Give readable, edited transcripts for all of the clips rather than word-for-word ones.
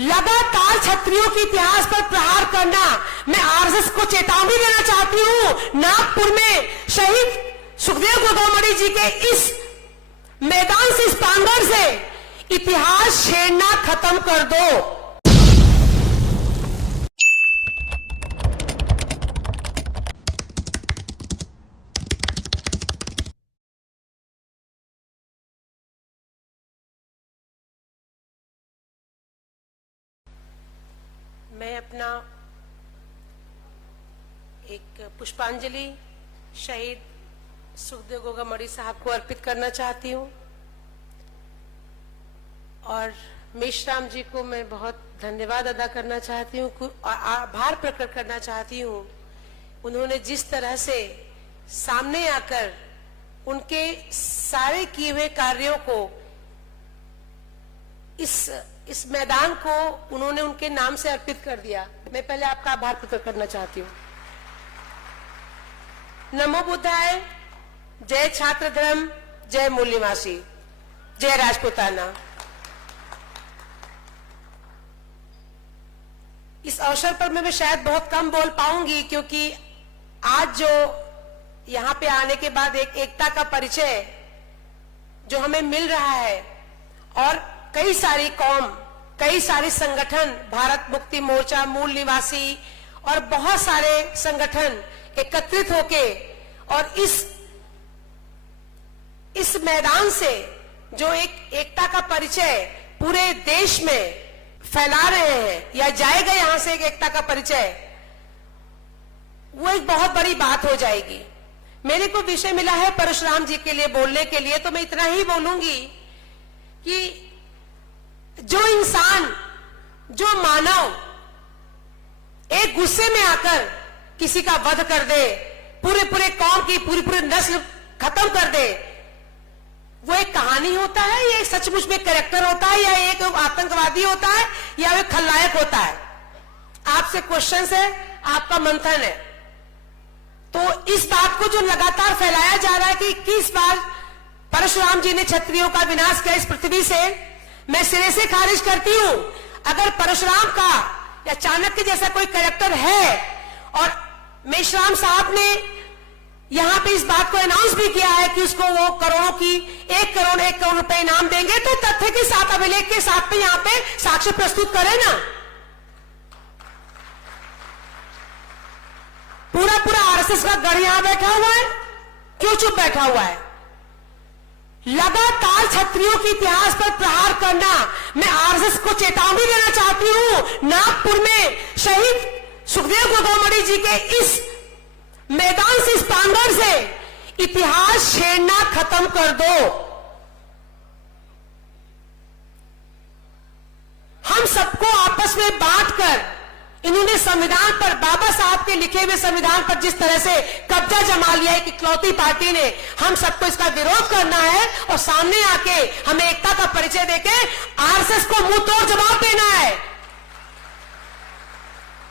लगातार क्षत्रियों के इतिहास पर प्रहार करना, मैं आरएसएस को चेतावनी देना चाहती हूं। नागपुर में शहीद सुखदेव गोगावमणि जी के इस मैदान से, इस प्रांगण से इतिहास छेड़ना खत्म कर दो। मैं अपना एक पुष्पांजलि शहीद सुखदेव गोगावमणि साहब को अर्पित करना चाहती हूं और मेश्राम जी को मैं बहुत धन्यवाद अदा करना चाहती हूं और आभार प्रकट करना चाहती हूं। उन्होंने जिस तरह से सामने आकर उनके सारे किए हुए कार्यों को इस मैदान को उन्होंने उनके नाम से अर्पित कर दिया। मैं पहले आपका आभार प्रकट करना चाहती हूँ। नमो बुद्धाय, जय छात्र धर्म, जय मूल निवासी, जय राजपूताना। इस अवसर पर मैं शायद बहुत कम बोल पाऊंगी क्योंकि आज जो यहाँ पे आने के बाद एक एकता का परिचय जो हमें मिल रहा है और कई सारी कौम, कई सारे संगठन, भारत मुक्ति मोर्चा, मूल निवासी और बहुत सारे संगठन एकत्रित होके और इस मैदान से जो एक एकता का परिचय पूरे देश में फैला रहे हैं या जाएगा यहां से एक एकता का परिचय, वो एक बहुत बड़ी बात हो जाएगी। मेरे को विषय मिला है परशुराम जी के लिए बोलने के लिए, तो मैं इतना ही बोलूंगी कि जो इंसान, जो मानव एक गुस्से में आकर किसी का वध कर दे, पूरे कौम की पूरी नस्ल खत्म कर दे, वो एक कहानी होता है या एक सचमुच में कैरेक्टर होता है या एक आतंकवादी होता है या एक खलनायक होता है? आपसे क्वेश्चन है, आपका मंथन है। तो इस बात को जो लगातार फैलाया जा रहा है कि किस बार परशुराम जी ने क्षत्रियों का विनाश किया इस पृथ्वी से, मैं सिरे से खारिज करती हूं। अगर परशुराम का या चाणक्य जैसा कोई कैरेक्टर है और मेश्राम साहब ने यहां पे इस बात को अनाउंस भी किया है कि उसको वो करोड़ों की 1 करोड़ रुपए इनाम देंगे, तो तथ्य के साथ, अभिलेख के साथ में यहां पे साक्ष्य प्रस्तुत करें ना। पूरा आरएसएस का गढ़ यहां बैठा हुआ है, क्यों चुप बैठा हुआ है? लगातार क्षत्रियों के इतिहास पर प्रहार करना, मैं आरएसएस को चेतावनी देना चाहती हूं। नागपुर में शहीद सुखदेव गोगावमणि जी के इस मैदान से, इस प्रांगण से इतिहास छेड़ना खत्म कर दो। हम सबको आपस में बांटकर इन्होंने संविधान पर, बाबा साहब के लिखे हुए संविधान पर जिस तरह से कब्जा जमा लिया है कि इकलौती पार्टी ने, हम सबको इसका विरोध करना है और सामने आके हमें एकता का परिचय देके आरएसएस को मुंह तोड़ जवाब देना है।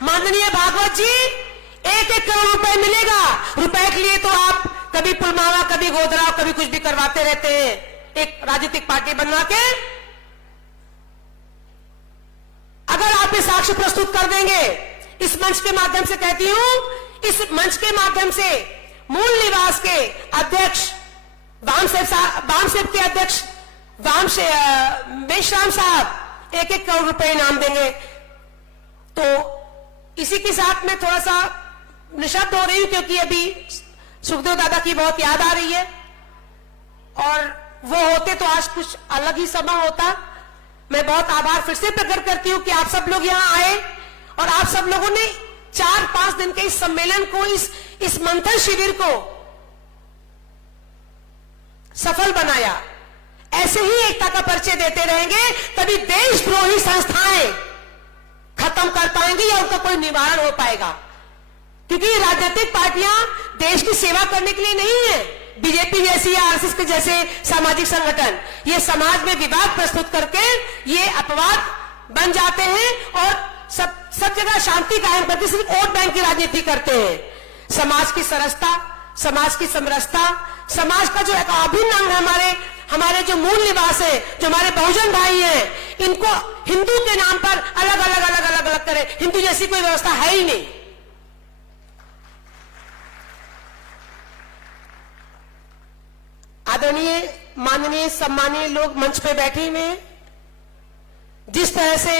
माननीय भागवत जी, 1 करोड़ रुपए मिलेगा। रुपए के लिए तो आप कभी पुलवामा, कभी गोधरा, कभी कुछ भी करवाते रहते हैं एक राजनीतिक पार्टी बनवा के। अगर आप ये साक्ष्य प्रस्तुत कर देंगे, इस मंच के माध्यम से कहती हूं, इस मंच के माध्यम से मूल निवास के अध्यक्ष वामसेव के अध्यक्ष मेश्राम साहब 1 करोड़ रुपए इनाम देंगे। तो इसी के साथ में थोड़ा सा निशब्द हो रही हूं क्योंकि अभी सुखदेव दादा की बहुत याद आ रही है और वो होते तो आज कुछ अलग ही समय होता। मैं बहुत आभार फिर से प्रकट करती हूं कि आप सब लोग यहां आए और आप सब लोगों ने 4-5 दिन के इस सम्मेलन को, इस मंथन शिविर को सफल बनाया। ऐसे ही एकता का परिचय देते रहेंगे तभी देशद्रोही संस्थाएं खत्म कर पाएंगी या उनका कोई निवारण हो पाएगा। क्योंकि राजनीतिक पार्टियां देश की सेवा करने के लिए नहीं है। बीजेपी जैसी या आरएसएस के जैसे सामाजिक संगठन ये समाज में विवाद प्रस्तुत करके ये अपवाद बन जाते हैं और सब जगह शांति कायम करके सिर्फ वोट बैंक की राजनीति करते हैं। समाज की सरसता, समाज की समरसता, समाज का जो एक अभिन्न अंग हमारे हमारे जो मूल निवास है, जो हमारे बहुजन भाई हैं, इनको हिंदू के नाम पर अलग अलग अलग अलग अलग करे। हिंदू जैसी कोई व्यवस्था है ही नहीं। आदरणीय, माननीय, सम्मानीय लोग मंच पे बैठे हुए हैं। जिस तरह से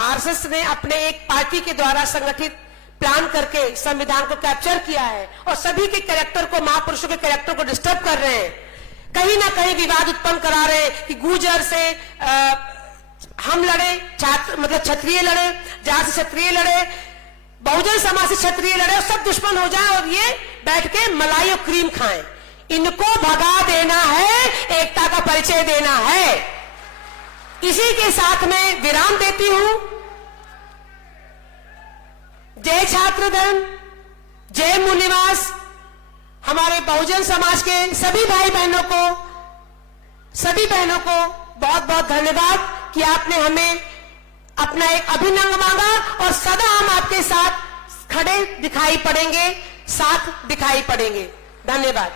आरएसएस ने अपने एक पार्टी के द्वारा संगठित प्लान करके संविधान को कैप्चर किया है और सभी के कैरेक्टर को, महापुरुषों के कैरेक्टर को डिस्टर्ब कर रहे हैं, कहीं ना कहीं विवाद उत्पन्न करा रहे हैं कि गुर्जर से हम लड़े, छात्र मतलब क्षत्रिय लड़े, जहां से क्षत्रिय लड़े, बहुजन समाज से क्षत्रिय लड़े और सब दुश्मन हो जाए और ये बैठ के मलाई और क्रीम खाएं। इनको भगा देना है, एकता का परिचय देना है। इसी के साथ में विराम देती हूं। जय छात्र धर्म, जय मूल निवास। हमारे बहुजन समाज के सभी भाई बहनों को, सभी बहनों को बहुत बहुत धन्यवाद कि आपने हमें अपना एक अभिन्न अंग मांगा और सदा हम आपके साथ खड़े दिखाई पड़ेंगे, साथ दिखाई पड़ेंगे। धन्यवाद।